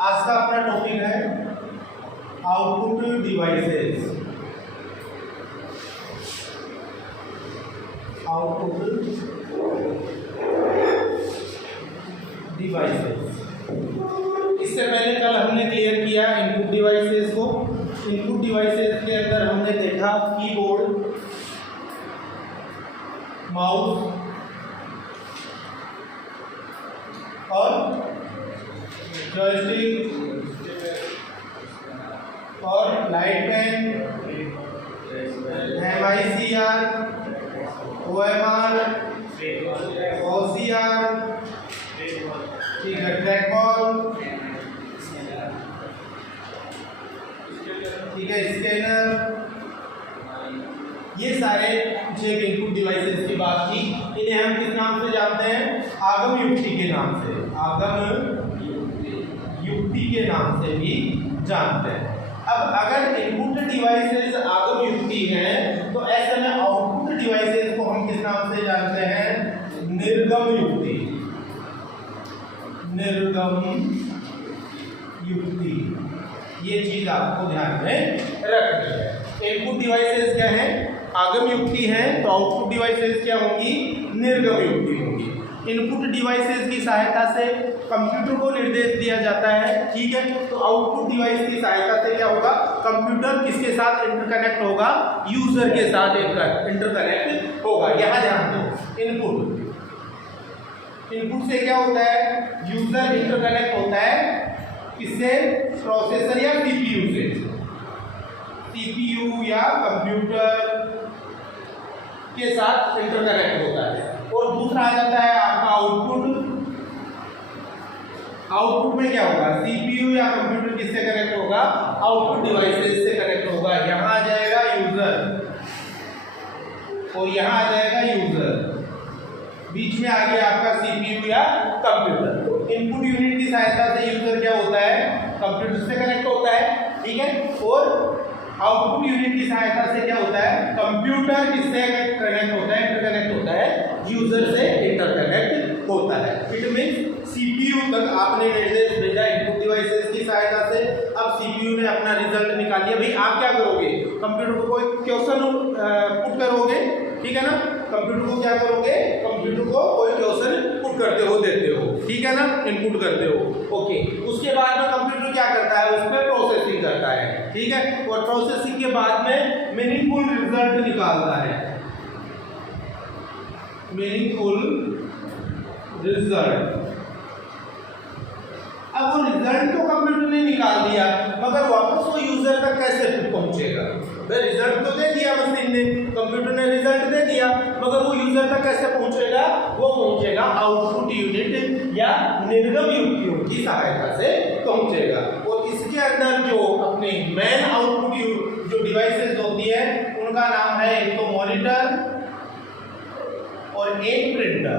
आज का अपना टॉपिक है आउटपुट डिवाइसेस। आउटपुट डिवाइसेस, इससे पहले कल हमने क्लियर किया इनपुट डिवाइसेस को। इनपुट डिवाइसेस के अंदर हमने देखा कीबोर्ड, माउस और जॉयस्टिक और light pen, MICR, OMR, OCR, ठीक है, ट्रैक बॉल, ठीक है, स्कैनर, ये सारे कुछ एक इनपुट डिवाइसेस की बात की। इन्हें हम किस नाम से जानते हैं? आगम युक्ति के नाम से, आगम युक्ति के नाम से भी जानते हैं। अब अगर इनपुट डिवाइसेस आगम युक्ति हैं तो ऐसे में आउटपुट डिवाइसेस को हम किस नाम से जानते हैं? निर्गम युक्ति। निर्गम युक्ति, ये चीज आपको ध्यान में रखनी है। इनपुट डिवाइसेस क्या है? आगम युक्ति है, तो आउटपुट डिवाइसेस क्या होंगी? निर्गम युक्ति होंगी। इनपुट डिवाइसेस की सहायता से कंप्यूटर को निर्देश दिया जाता है, ठीक है। तो आउटपुट डिवाइस की सहायता से क्या होगा? कंप्यूटर किसके साथ इंटरकनेक्ट होगा? यूजर के साथ इंटरकनेक्ट होगा। यहाँ ध्यान दो, इनपुट से क्या होता है? यूजर इंटरकनेक्ट होता है किससे? प्रोसेसर या सीपीयू से, सीपीयू या कंप्यूटर के साथ इंटरकनेक्ट होता है। और दूसरा आ जाता है आपका आउटपुट। आउटपुट में क्या होगा? सीपीयू या कंप्यूटर किससे कनेक्ट होगा? आउटपुट डिवाइसेस से कनेक्ट होगा। यहाँ आ जाएगा यूजर और यहाँ आ जाएगा यूजर, बीच में आ गया आपका सीपीयू या कंप्यूटर। इनपुट यूनिट की सहायता से यूजर क्या होता है? कंप्यूटर से कनेक्ट होता है, ठीक है। और आउटपुट यूनिट की सहायता से क्या होता है? कंप्यूटर किससे कनेक्ट होता है? इंटरकनेक्ट होता है, यूजर से इंटरकनेक्ट होता है। इट मींस सीपीयू तक आपने निर्देश भेजा इनपुट डिवाइसेस की सहायता से। अब सीपीयू ने अपना रिजल्ट निकाल लिया। भाई आप क्या करोगे? कंप्यूटर को कोई क्वेश्चन पुट करोगे, ठीक है ना। कंप्यूटर को क्या करोगे? कंप्यूटर को कोई क्वेश्चन पुट करते हो, देते हो, ठीक है ना, इनपुट करते हो, ओके। उसके बाद में कंप्यूटर क्या करता है? उसमें प्रोसेसिंग करता है, ठीक है। और प्रोसेसिंग के बाद में मीनिंगफुल रिजल्ट निकालता है, मीनिंगफुल रिजल्ट। अब वो रिजल्ट तो कंप्यूटर ने निकाल दिया, मगर वापस वो यूजर तक कैसे पहुंचेगा? रिजल्ट तो दे दिया मशीन ने, कंप्यूटर ने रिजल्ट दे दिया, मगर वो यूजर तक कैसे पहुंचेगा? वो पहुंचेगा आउटपुट यूनिट या निर्गम युक्तियों की सहायता से पहुंचेगा। और इसके अंदर जो अपने मेन आउटपुट जो डिवाइसेस होती है उनका नाम है एक तो मॉनिटर और एक प्रिंटर,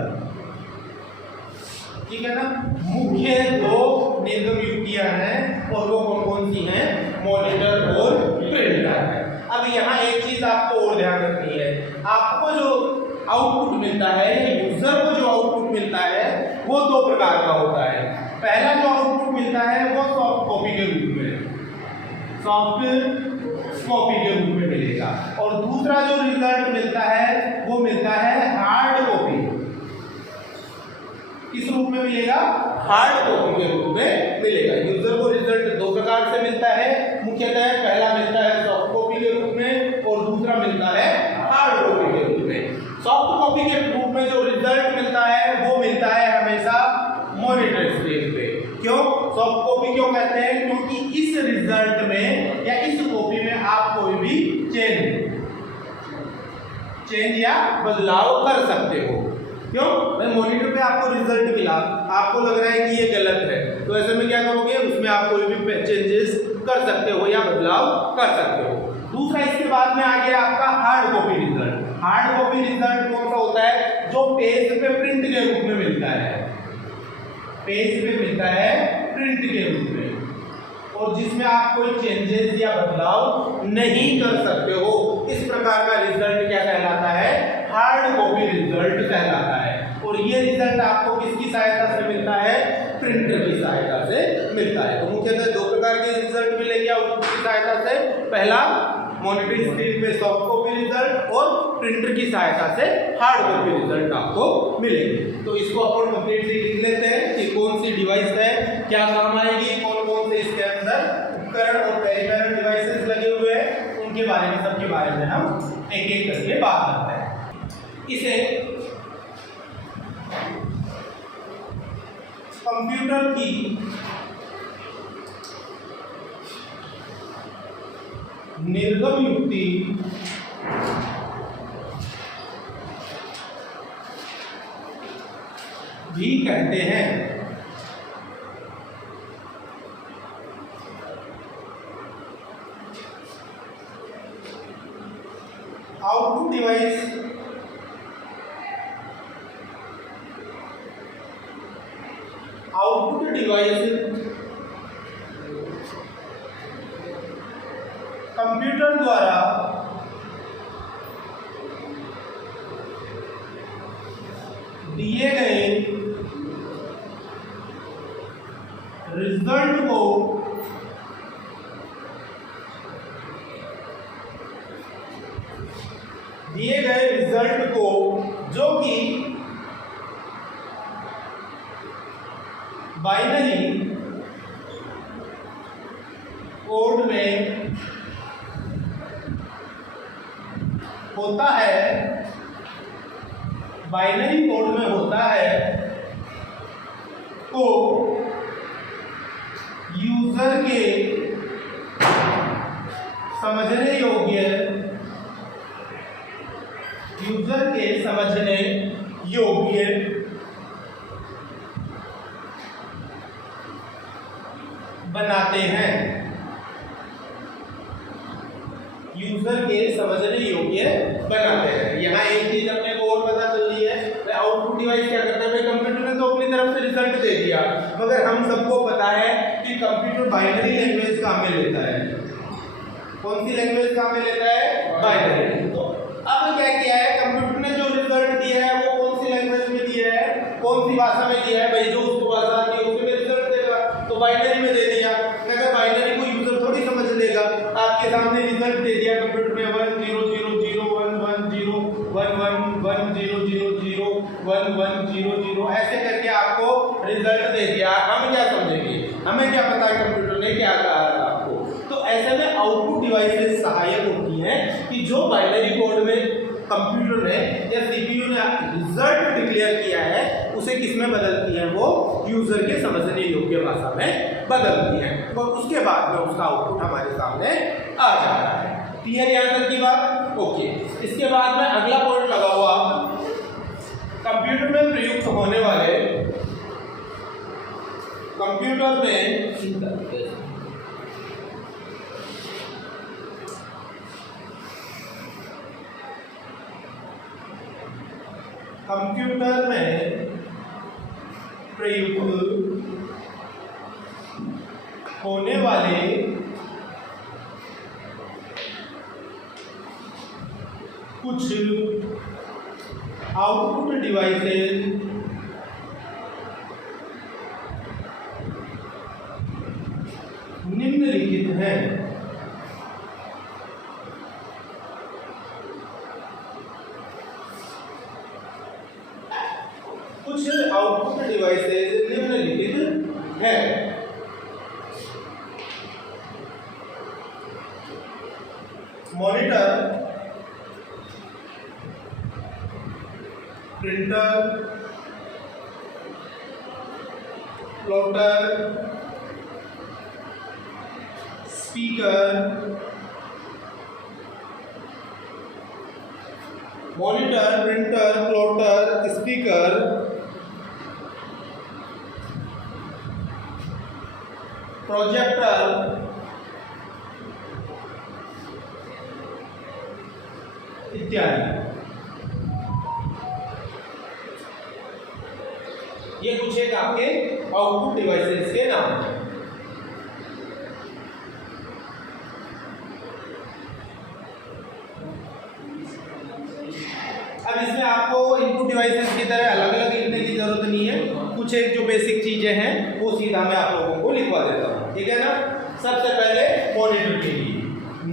ठीक है ना। मुख्य दो निर्गम युक्तियां हैं और वो कौन कौन सी हैं? मॉनिटर और प्रिंटर है। अब यहाँ एक चीज आपको और ध्यान रखनी है, आपको जो आउटपुट मिलता है, यूजर को जो आउटपुट मिलता है वो दो प्रकार का होता है। पहला जो आउटपुट मिलता है वो सॉफ्ट कॉपी के रूप में, सॉफ्ट कॉपी के रूप में मिलेगा। और दूसरा जो रिजल्ट मिलता है वो मिलता है हार्ड कॉपी। किस रूप में मिलेगा? हार्ड कॉपी के रूप में मिलेगा। यूजर को रिजल्ट दो प्रकार से मिलता है मुख्यतः। पहला मिलता है सॉफ्ट कॉपी के रूप में और दूसरा मिलता है हार्ड कॉपी के रूप में। सॉफ्ट कॉपी के रूप में जो रिजल्ट मिलता है वो मिलता है हमेशा मॉनिटर स्क्रीन पे। क्यों सॉफ्ट कॉपी क्यों कहते हैं? क्योंकि इस रिजल्ट में या इस कॉपी में आप कोई भी चेंज या बदलाव कर सकते हो। क्यों? मॉनिटर पे आपको रिजल्ट मिला, आपको लग रहा है कि ये गलत है, तो ऐसे में क्या करोगे? उसमें आप कोई भी चेंजेस कर सकते हो या बदलाव कर सकते हो। दूसरा इसके बाद में आ गया आपका hard copy result. Hard copy result कौन सा होता है? जो पेज पे प्रिंट के रूप में मिलता है, पेज पे मिलता है प्रिंट के रूप में, और जिसमें आप कोई चेंजेस या बदलाव नहीं कर सकते हो। इस प्रकार का रिजल्ट क्या कहलाता है? हार्ड कॉपी रिजल्ट कहलाता है। और ये रिजल्ट आपको किसकी सहायता से मिलता है? प्रिंटर की सहायता से मिलता है। तो पहला मॉनिटरिंग स्क्रीन पे सॉफ्ट कॉपी रिजल्ट और प्रिंटर की सहायता से हार्ड कॉपी रिजल्ट आपको मिलेंगे। तो इसको अपन कंप्लीटली लिख लेते हैं कि कौन सी डिवाइस है, क्या काम आएगी, कौन कौन से इसके अंदर उपकरण और पेरिफेरल डिवाइसेस लगे हुए हैं, उनके बारे में, सबके बारे में हम एक एक करके बात करते हैं। इसे कंप्यूटर की निर्गम युक्ति भी कहते हैं। आउटपुट डिवाइस कंप्यूटर द्वारा दिए गए रिजल्ट को जो कि बाइनरी कोड में होता है, तो यूजर के समझने योग्य बनाते हैं। यहाँ एक चीज अपने को और पता चल रही है, आउटपुट डिवाइस क्या करता है, कंप्यूटर ने तो अपनी तरफ से रिजल्ट दे दिया, मगर हम सबको पता है कि कंप्यूटर बाइनरी लैंग्वेज काम में लेता है। कौन सी लैंग्वेज काम में लेता है? बाइनरी। तो अब क्या किया है, कंप्यूटर ने जो रिजल्ट दिया है वो कौन सी लैंग्वेज में दिया है, कौन सी भाषा में दिया है, भाई जो उसको भाषा आती है उसमें रिजल्ट देगा, तो बाइनरी में दे दिया। अगर बाइनरी को यूजर थोड़ी समझ लेगा, आपके सामने रिजल्ट दे दिया कंप्यूटर में 1 0 0 0 1 1 0 1 1 1 0 0 0 1 1 0 0 ऐसे करके आपको रिजल्ट दे दिया। हम क्या समझेंगे, हमें क्या पता कंप्यूटर ने क्या कहा था आपको। तो ऐसे में आउटपुट डिवाइसेस सहायक होती हैं कि जो बाइनरी कोड में कंप्यूटर ने या सीपीयू ने रिजल्ट डिक्लेयर किया है उसे किसमें बदलती है, वो यूजर के समझने योग्य भाषा में बदलती है, और उसके बाद में उसका आउटपुट हमारे सामने आ जाता है। क्लियर यहाँ तक की बात? ओके। इसके बाद में अगला पॉइंट लगा हुआ, कंप्यूटर में प्रयुक्त होने वाले कंप्यूटर में प्रयुक्त होने वाले कुछ आउटपुट डिवाइसेस निम्नलिखित हैं। कुछ आउटपुट डिवाइसेस निम्नलिखित हैं। Monitor, printer, plotter, speaker, monitor, printer, plotter, speaker, projector इत्यादि। ये कुछ एक आपके आउटपुट डिवाइसेस के नाम हैं। अब इसमें आपको इनपुट डिवाइसेस की तरह अलग अलग लिखने की जरूरत नहीं है, कुछ एक जो बेसिक चीजें हैं वो सीधा मैं आप लोगों को लिखवा देता हूँ, ठीक है ना। सबसे पहले मॉनिटर के लिए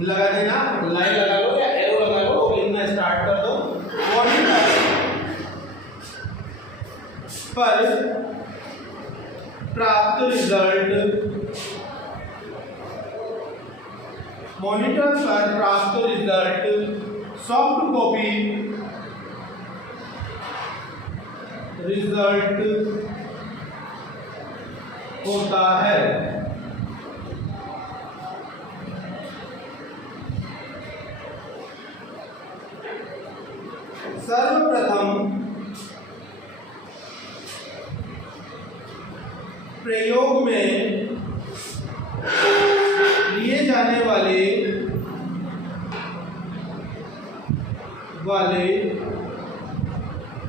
लगा देना, लाइन लगा लो या एरो लगा लो और लिखना स्टार्ट कर दो। मॉनिटर पर प्राप्त रिजल्ट, मॉनिटर पर प्राप्त रिजल्ट सॉफ्ट कॉपी रिजल्ट होता है। सर्वप्रथम प्रयोग में लिए जाने वाले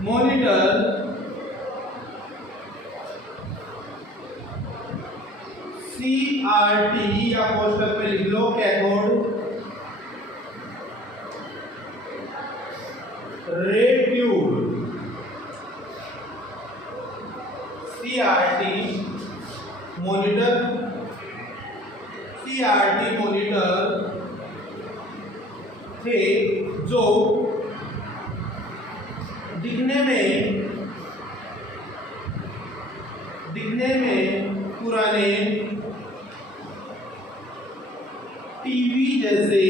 मॉनिटर CRT या कोष्ठक में लिख लो cathode ray tube, CRT monitor थे जो दिखने में पुराने टीवी जैसे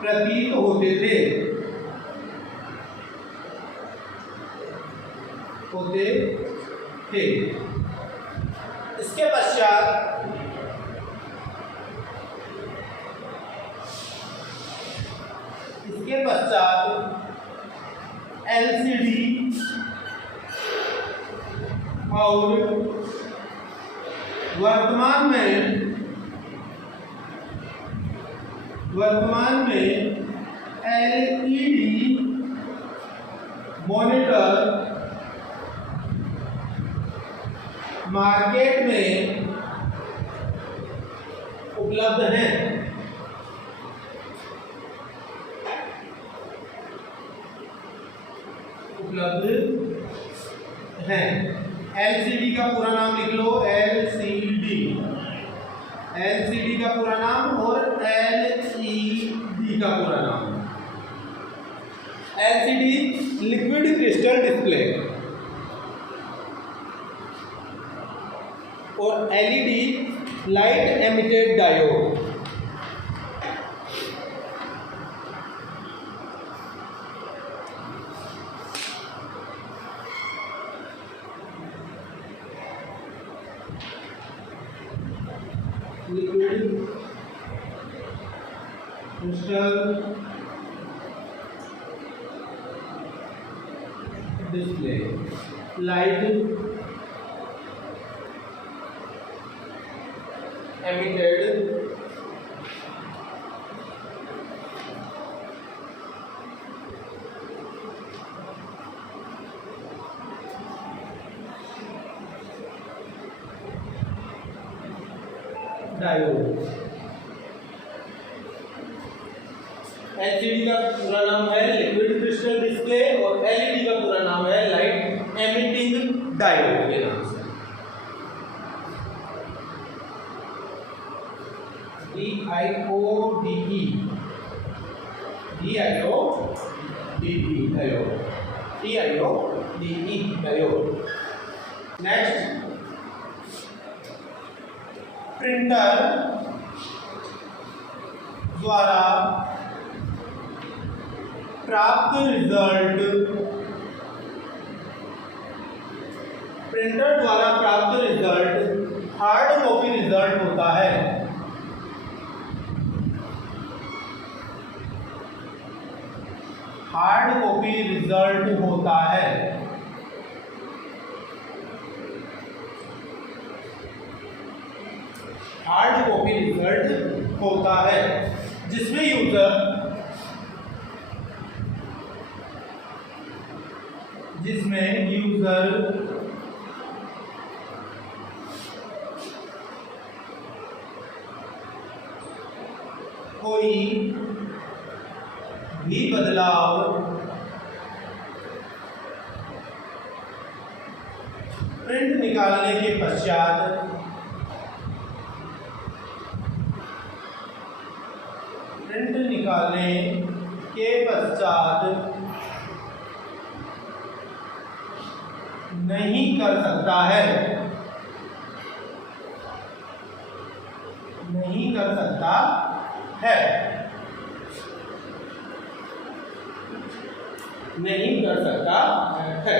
प्रतीत होते थे। इसके पश्चात LCD और वर्तमान में LED मॉनिटर मार्केट में उपलब्ध हैं। LCD का पूरा नाम लिख लो, LCD का पूरा नाम और LED का पूरा नाम। LCD लिक्विड क्रिस्टल डिस्प्ले और LED light emitted diode. Liquid crystal display, light emitted diode. LCD का पूरा नाम है लिक्विड क्रिस्टल डिस्प्ले और LED का पूरा नाम है लाइट एमिटिंग डायोड के नाम से। DIODE diode. नेक्स्ट, प्रिंटर द्वारा प्राप्त रिजल्ट हार्ड कॉपी रिजल्ट होता है। हार्ड कॉपी रिजल्ट होता है। हार्ड कॉपी रिजल्ट होता है जिसमें यूजर कोई भी बदलाव प्रिंट निकालने के पश्चात प्रिंट निकालने के पश्चात नहीं कर सकता है, नहीं कर सकता है, नहीं कर सकता है।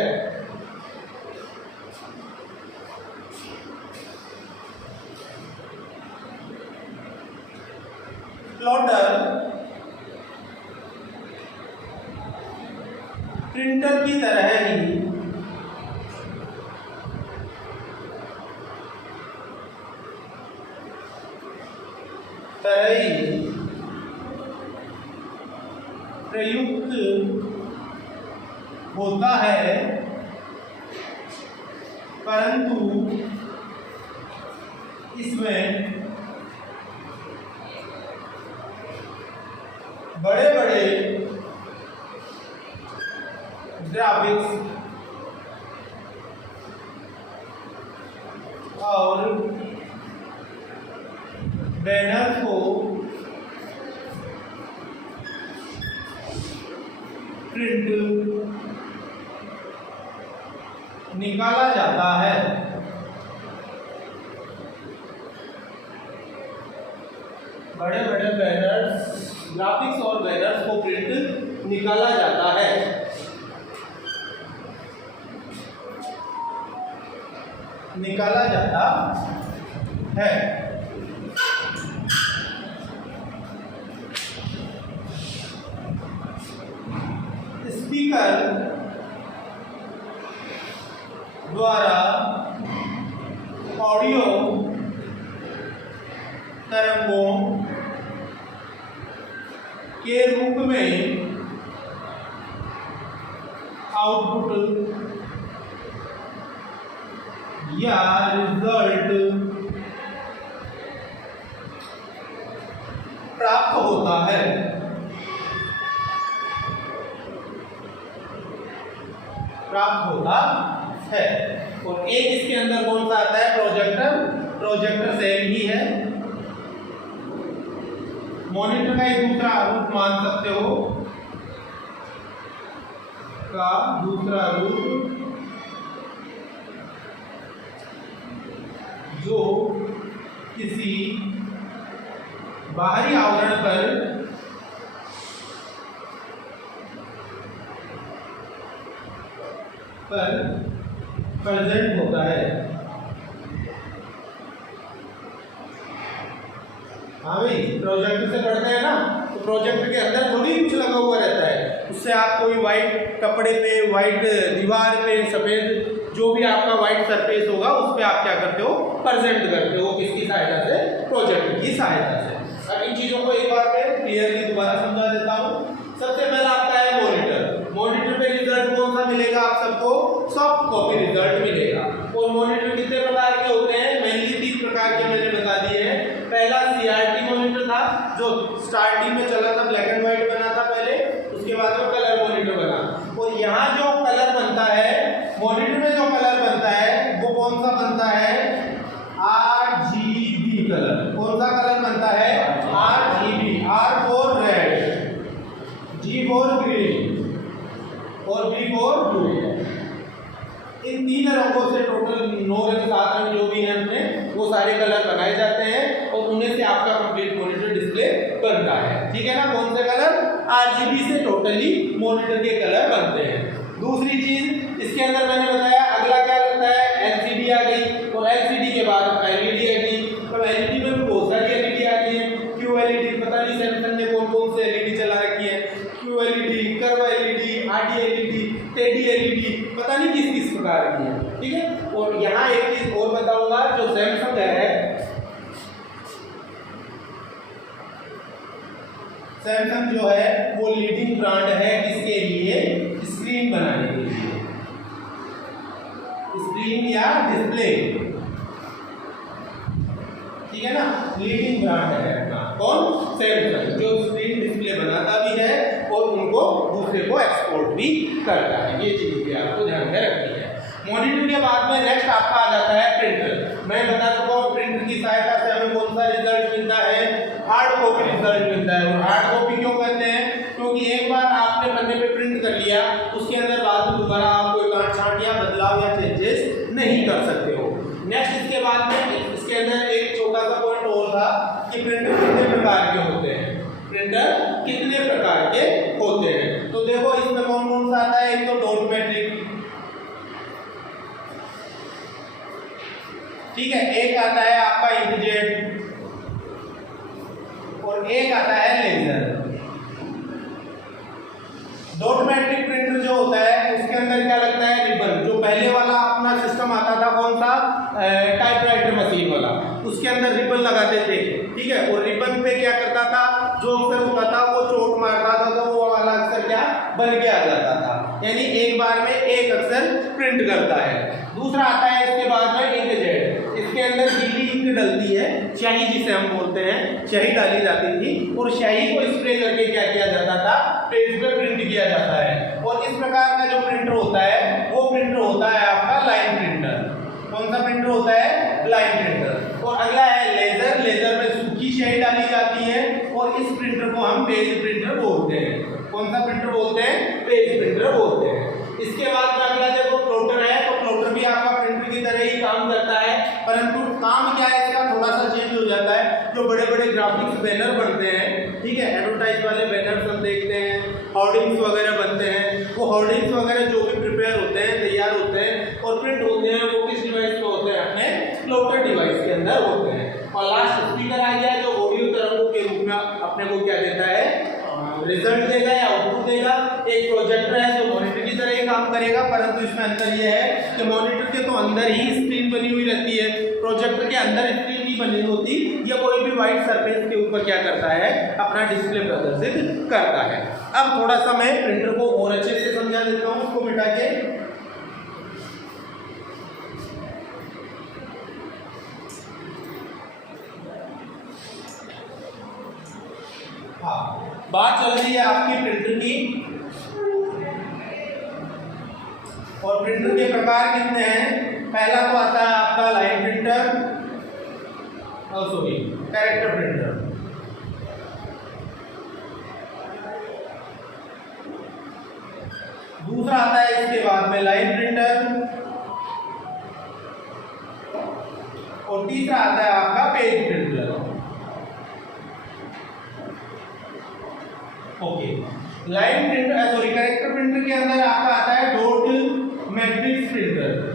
प्लॉटर प्रिंटर की तरह ही प्रयुक्त होता है, परंतु इसमें बड़े बड़े ग्राफिक्स और बैनर को प्रिंट निकाला जाता है। बड़े बड़े बैनर्स, ग्राफिक्स और बैनर्स को प्रिंट निकाला जाता है। निकाला जाता है। स्पीकर द्वारा ऑडियो तरंगों के रूप में आउटपुट या रिजल्ट प्राप्त होता है। प्राप्त होता है। और एक इसके अंदर कौन सा आता है? प्रोजेक्टर। प्रोजेक्टर सेम ही है। मॉनिटर का एक दूसरा रूप मान सकते हो, का दूसरा रूप जो किसी बाहरी आवरण पर प्रेजेंट होता है। हाँ भाई, प्रोजेक्ट से पढ़ते हैं ना, तो प्रोजेक्ट के अंदर थोड़ी कुछ लगा हुआ रहता है। उससे आप कोई वाइट कपड़े पे, वाइट दीवार पे, सफेद जो भी आपका वाइट सरफेस होगा उस पर आप क्या करते हो? प्रेजेंट करते हो। किसकी सहायता से? प्रोजेक्ट की सहायता से। अब इन चीजों को एक बार मैं क्लियरली दोबारा समझा देता हूँ। सबसे पहला आपका है मॉनिटर। मॉनिटर पे रिजल्ट कौन सा मिलेगा आप सबको? सॉफ्ट कॉपी रिजल्ट मिलेगा। और मॉनिटर कितने प्रकार के होते हैं? मेनली 3 प्रकार के मैंने बता दिए हैं। पहला CRT मॉनिटर था, जो स्टार्टिंग में चला था, ब्लैक एंड व्हाइट बना था पहले, उसके बाद में कलर मॉनिटर बना। और यहाँ जो कलर बनता है, मॉनिटर में जो कलर बनता है वो कौन सा बनता है? RGB colour. कौन सा कलर बनता है? RGB। R for red, G for green और B फॉर ब्लू। इन 3 रंगों से टोटल 9 रंग, 7 रंग जो भी हैं अपने, वो सारे कलर बनाए जाते हैं और उन्हें से आपका कंप्लीट मॉनिटर डिस्प्ले बनता है। ठीक है ना? कौन से कलर? RGB से टोटली मॉनिटर के कलर बनते हैं। दूसरी चीज इसके अंदर मैंने बताया, अगला क्या लगता है? LCD आ गई। और LCD के बाद LED आ गई। तो LED में बहुत सारी LED आती है। QLED, पता नहीं सैमसंग ने कौन कौन से LED चला रखी है। QLED, curve LED, RD LED, teddy LED, पता नहीं किस किस प्रकार की है। ठीक है? और यहाँ एक चीज और बताऊंगा, जो सैमसंग है, सैमसंग जो है वो लीडिंग ब्रांड है किसके लिए? स्क्रीन बनाने के लिए। स्क्रीन या डिस्प्ले, ठीक है ना? लीडिंग ब्रांड है अपना। कौन? सैमसंग, जो स्क्रीन डिस्प्ले बनाता भी है और उनको दूसरे को एक्सपोर्ट भी करता है। ये चीज भी आपको ध्यान में रखनी है। मॉनिटर के बाद में नेक्स्ट आपका आ जाता है प्रिंटर। मैं बता चुका हूँ प्रिंटर की सहायता से हमें कौन सा रिजल्ट मिलता है? हार्ड कॉपी रिजल्ट मिलता है। और हार्ड कॉपी क्यों करते हैं? क्योंकि एक बार आपने पन्ने पे प्रिंट कर लिया, उसके अंदर बाद में दोबारा आप कोई काट छांट या बदलाव या चेंजेस नहीं कर सकते हो। नेक्स्ट इसके बाद में इसके अंदर एक छोटा सा पॉइंट और था कि प्रिंटर कितने प्रकार के होते हैं। प्रिंटर कितने प्रकार के होते हैं तो देखो इसमें कौन कौन सा आता है। एक तो डॉट मैट्रिक, ठीक है, एक आता है आपका इंकजेट और एक आता है लेजर। डॉट मैट्रिक प्रिंटर जो होता है उसके अंदर क्या लगता है, रिबन। जो पहले वाला अपना सिस्टम आता था कौन सा, टाइपराइटर मशीन वाला, उसके अंदर रिबन लगाते थे, ठीक है। और रिबन पे क्या करता था, जो अक्षर होता था वो चोट मारता था तो वो वाला अक्षर क्या बन के आ जाता था, यानी एक बार में एक अक्षर प्रिंट करता है। दूसरा आता है इसके बाद में इंकजेट। इसके अंदर गीली इंक डलती है, स्याही जिसे हम बोलते हैं, स्याही डाली जाती थी और स्याही को स्प्रे करके क्या किया जाता था, पेज पे प्रिंट किया जाता है। और इस प्रकार का जो प्रिंटर होता है वो प्रिंटर होता है आपका लाइन प्रिंटर। कौन सा प्रिंटर होता है, लाइन प्रिंटर। और अगला है लेजर। लेजर में सूखी स्याही डाली जाती है और इस प्रिंटर को हम पेज प्रिंटर बोलते हैं। कौन सा प्रिंटर बोलते हैं, पेज प्रिंटर बोलते हैं। इसके बाद में अगला देखो प्लॉटर है, तो प्लॉटर भी आपका प्रिंटर की तरह ही काम करता है, परंतु काम क्या है इसका थोड़ा सा चेंज हो जाता है। जो बड़े बड़े ग्राफिक्स बैनर बनते हैं, ठीक है, एडवर्टाइज वाले बैनर्स हम देखते हैं, होर्डिंग्स वगैरह बनते हैं, वो होर्डिंग्स वगैरह जो भी प्रिपेयर होते हैं, तैयार होते हैं और प्रिंट होते हैं, वो किस डिवाइस पे होते हैं, अपने प्लॉटर डिवाइस के अंदर होते हैं। और लास्ट स्पीकर आ गया जो ऑडियो तरंगों के रूप में अपने को क्या देता है, रिजल्ट देगा या आउटपुट देगा। एक प्रोजेक्टर है जो मॉनिटर की तरह ही काम करेगा, परंतु इसमें अंतर यह है कि मॉनिटर के तो अंदर ही स्क्रीन बनी हुई रहती है, प्रोजेक्टर के अंदर स्क्रीन नहीं बनी होती। या कोई भी व्हाइट सरफेस के ऊपर क्या करता है, अपना डिस्प्ले प्रदर्शित करता है। अब थोड़ा सा मैं प्रिंटर को और अच्छे से समझा देता हूँ, उसको मिटा के। हाँ, बात चल रही है आपकी प्रिंटर की, और प्रिंटर के प्रकार कितने हैं। पहला तो आता है आपका line printer, sorry character printer. दूसरा आता है इसके बाद में लाइन प्रिंटर, और तीसरा आता है आपका page printer. Okay, line printer sorry character printer के अंदर आपका आता है डॉट मैट्रिक्स प्रिंटर।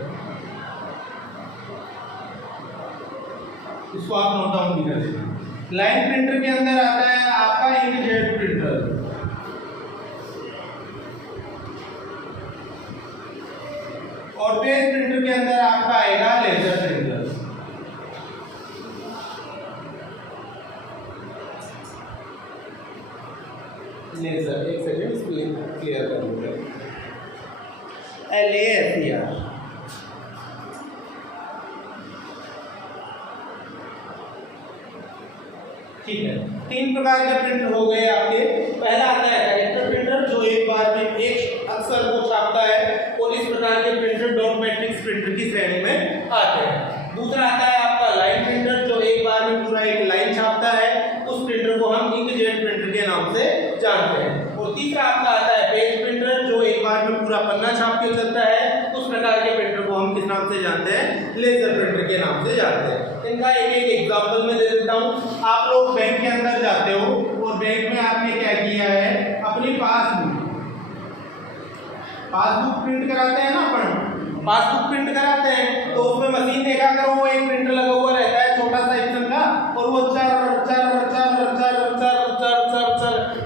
इसको आप नोट डाउन भी कर सकते। लाइन प्रिंटर के अंदर आता है आपका इंकजेट प्रिंटर, और पेज प्रिंटर के अंदर आपका आएगा लेजर प्रिंटर। लेजर, एक सेकंड स्क्रीन क्लियर कर लूंगा। LASER, ठीक है। तीन प्रकार के प्रिंटर हो गए आपके। पहला आता है कैरेक्टर प्रिंटर जो एक बार में एक अक्षर को छापता है, और इस प्रकार के प्रिंटर डॉट मैट्रिक्स प्रिंटर की श्रेणी में आते हैं। दूसरा आता है आपका लाइन प्रिंटर जो एक बार में पूरा एक लाइन छापता है, उस प्रिंटर को हम इंकजेट प्रिंटर के नाम से जानते हैं। और तीसरा आपका आता है पेज प्रिंटर जो एक बार में पूरा पन्ना छाप के चलता है, उस प्रकार के प्रिंटर को हम किस नाम से जानते हैं, लेजर प्रिंटर के नाम से जानते हैं। इनका एक एक एग्जांपल मैं दे देता हूँ। आप लोग बैंक के अंदर जाते हो और बैंक में आपने क्या किया है, अपनी पासबुक प्रिंट कराते हैं ना, अपन पासबुक प्रिंट कराते हैं, तो उसमें मशीन देखा करो, वो एक प्रिंटर लगा हुआ रहता है छोटा सा एक्शन का, और वो चर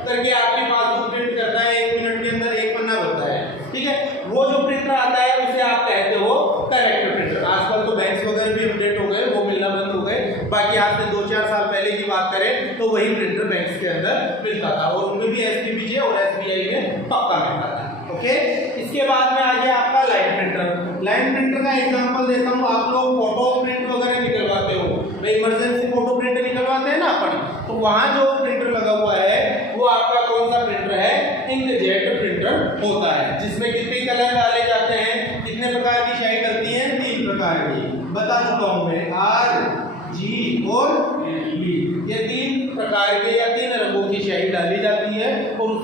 करके आपकी पासबुक प्रिंट करता है। 1 मिनट के अंदर एक पन्ना बनता है, ठीक है। वो जो प्रिंटर आता है उसे आप कहते हो कैरेक्टर प्रिंटर। आजकल तो बैंक्स वगैरह भी अपडेट हो गए, वो मिलना बंद हो गए। बाकी आज से 2-4 साल पहले की बात करें तो वही प्रिंटर बैंक्स के अंदर मिलता था, और उनमें भी SPBJ और SBI में पक्का मिलता था। ओके, इसके बाद में आ गया आपका लाइन प्रिंटर। लाइन प्रिंटर का एग्जांपल देता हूँ। आप लोग फोटो प्रिंट वगैरह निकलवाते हो, भाई इमरजेंसी फोटो प्रिंट निकलवाते हैं ना अपन, तो वहां जो प्रिंटर लगा हुआ है वो आपका कौन सा प्रिंटर है, इंकजेट प्रिंटर होता है, जिसमें कितने कलर डाले जाते हैं, कितने प्रकार की स्याही डलती है, 3 प्रकार की बता चुका हूं मैं, R, G और B। ये 3 प्रकार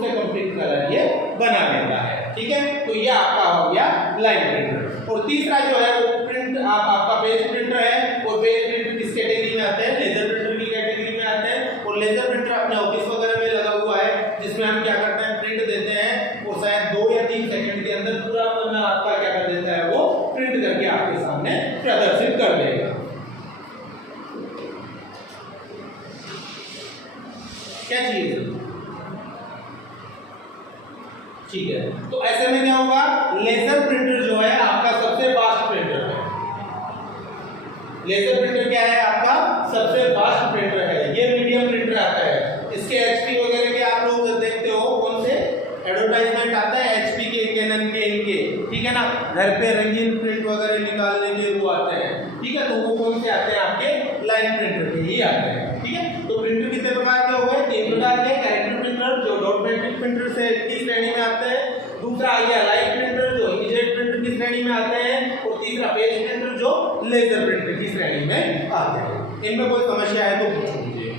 से कंप्लीट कलर ये बना लेता है। ठीक है, तो ये आपका हो गया लाइन प्रिंटर। और तीसरा जो है वो प्रिंट आपका पेज प्रिंटर है। और पेज प्रिंटर किस कैटेगरी में आते हैं? लेजर प्रिंटर की कैटेगरी में आते हैं। और लेजर प्रिंटर अपने ऑफिस वगैरह में लगा हुआ है, जिसमें हम क्या करते हैं, प्रिंट देते हैं और शायद 2 या 3 सेकंड के अंदर पूरा पन्ना आपका क्या कर देता है, वो प्रिंट करके आपके सामने प्रदर्शित कर देगा। क्या चीज? ठीक है, तो ऐसे में क्या होगा, लेजर प्रिंटर जो है आपका सबसे फास्ट प्रिंटर है। लेजर प्रिंटर क्या है? आपका सबसे फास्ट प्रिंटर है। ये मीडियम प्रिंटर आता है। इसके एचपी वगैरह के आप लोग देखते हो, कौन से एडवर्टाइजमेंट आता है एचपी के, कैनन के, इनके, ठीक है ना, घर पे रंगीन प्रिंट वगैरह निकालने के वो आते हैं। ठीक है, तो वो कौन से आते हैं? आपके लाइन प्रिंटर के ही आते हैं। ठीक है, तो प्रिंटर कितने प्रकार के हो गए? 3 प्रकार के। कैरेक्टर प्रिंटर जो डॉट मैट्रिक प्रिंटर से की श्रेणी में आते हैं। दूसरा आ गया लाइट प्रिंटर जो इमेज प्रिंटर की श्रेणी में आते हैं। और तीसरा पेज प्रिंटर जो लेजर प्रिंटर की श्रेणी में आते हैं। इनमें कोई समस्या है तो पूछो मुझे,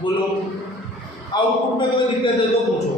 बोलो। आउटपुट में कोई दिक्कत है तो पूछो।